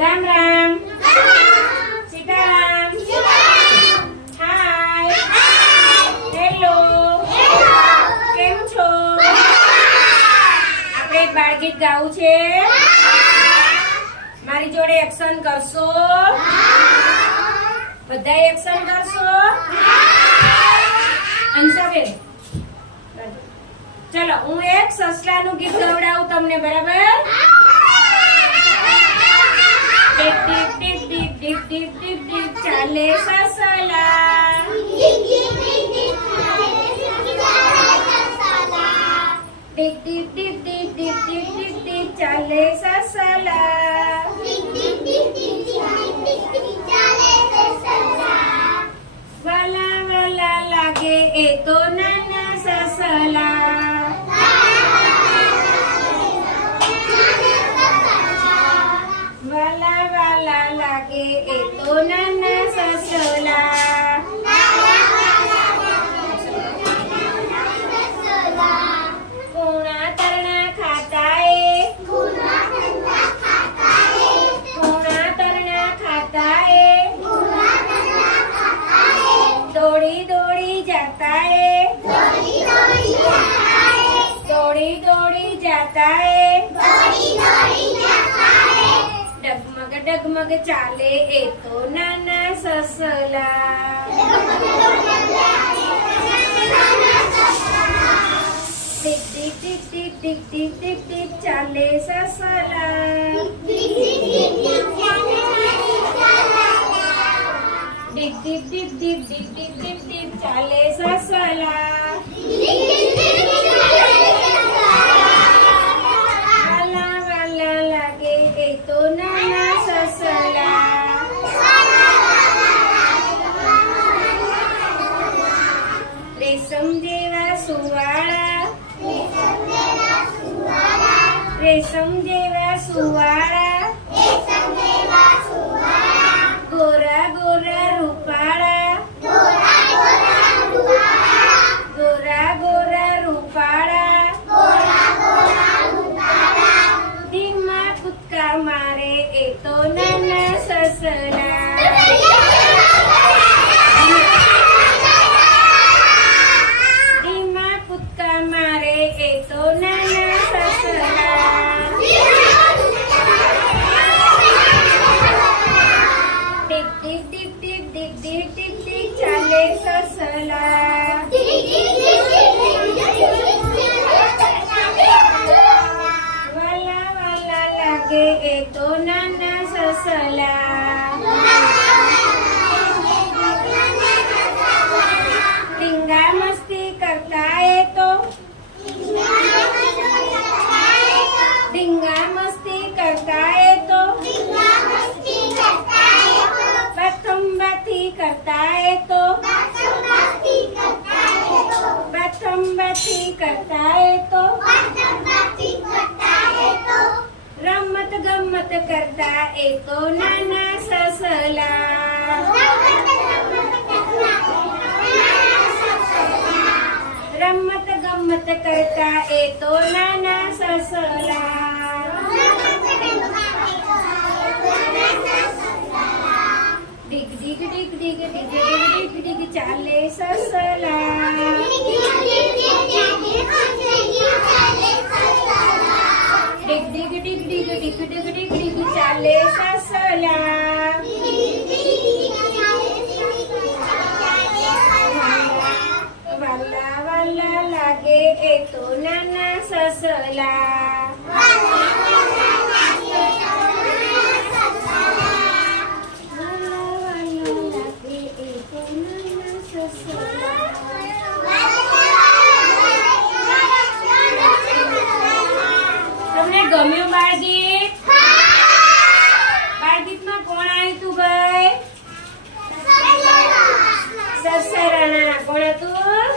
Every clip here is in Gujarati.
રામ રામ. સીતારામ. હાય. હેલો. કેમ છો? આપણે એક બાળગીત ગાવું છે. મારી જોડે એક્શન કરશો? બધા એક્શન કરશો? અંશાબેન ચલો હું એક સસલાનું ગીત ગવડાવું તમને, બરાબર? ટીપ ટીપ ટીપ ટીપ ટીપ ટીપ ટીપ ટીપ ચાલે સસલા. ટીપ ટીપ ટીપ ટીપ ટીપ ટીપ ટીપ ચાલે સસલા. વાલા વાલા લાગે એ તો નાના સસલા. વાલા વાલા લાગે એ તો નાના સસલા. કુણા તરણા ખાતા એ, કુણા તરણા ખાતા એ, દોડી દોડી જાતા એ, દોડી દોડી જાતા એ, ડગમગ ડગમગ ચાલે એ તો નાના સસલા. ટીપ ટીપ ટીપ ટીપ ટીપ ટીપ ટીપ ટીપ ચાલે સસલા. ટીપ ટીપ ટીપ ટીપ ટીપ ટીપ ટીપ ટીપ ચાલે સસલા. વાલા વાલા લાગે એ તો નાના સસલા. રેશમ જેવા સુવાળા, રેશમ જેવા સુવાળા, ગોરા ગોરા રૂપાળા, ગોરા ગોરા રૂપાળા, ધીમા કૂદકા મારે એ તો નાના સસલા. ધીમા કૂદકા મારે એ તો નાના સસલા. ટીપ ટીપ ટીપ ટીપ ટીપ ટીપ ટીપ ટીપ ચાલે સસલા. વાલા વાલા લાગે એ તો નાના સસલા. ટીંગા મસ્તી કરતા એ તો, ટીંગા મસ્તી કરતા એ તો, બાથંબાથી કરતા એ તો, બાથંબાથી કરતા એ તો, રમત ગમત કરતા એ તો નાના સસલા. રમત ગમત કરતા એ તો નાના સસલા. ડીગ ડીગ ડીગ ડીગ ડીગ ડીગ ડીગ ચાલે સસલા. ડીગ ડીગ ડીગ ડીગ ડીગ ડીગ ડીગ ડીગ ચાલે સસલા. વાલા વાલા લાગે એ તો નાના સસલા. તમને ગમ્યું બાળગીત? બાળગીતમાં કોણ આવ્યું તું ભાઈ? સસરાણા. કોણ હતું?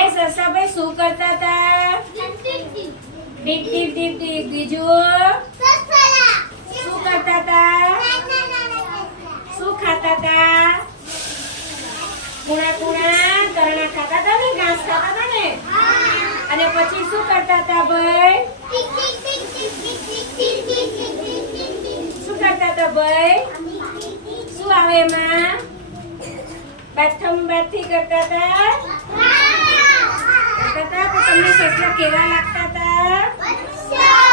એ સસાભાઈ શું કરતા હતા? ભાઈ શું આવે એમાં બાથમ બાથી કરતા હતા તો તમને સસલા કેવા લાગતા હતા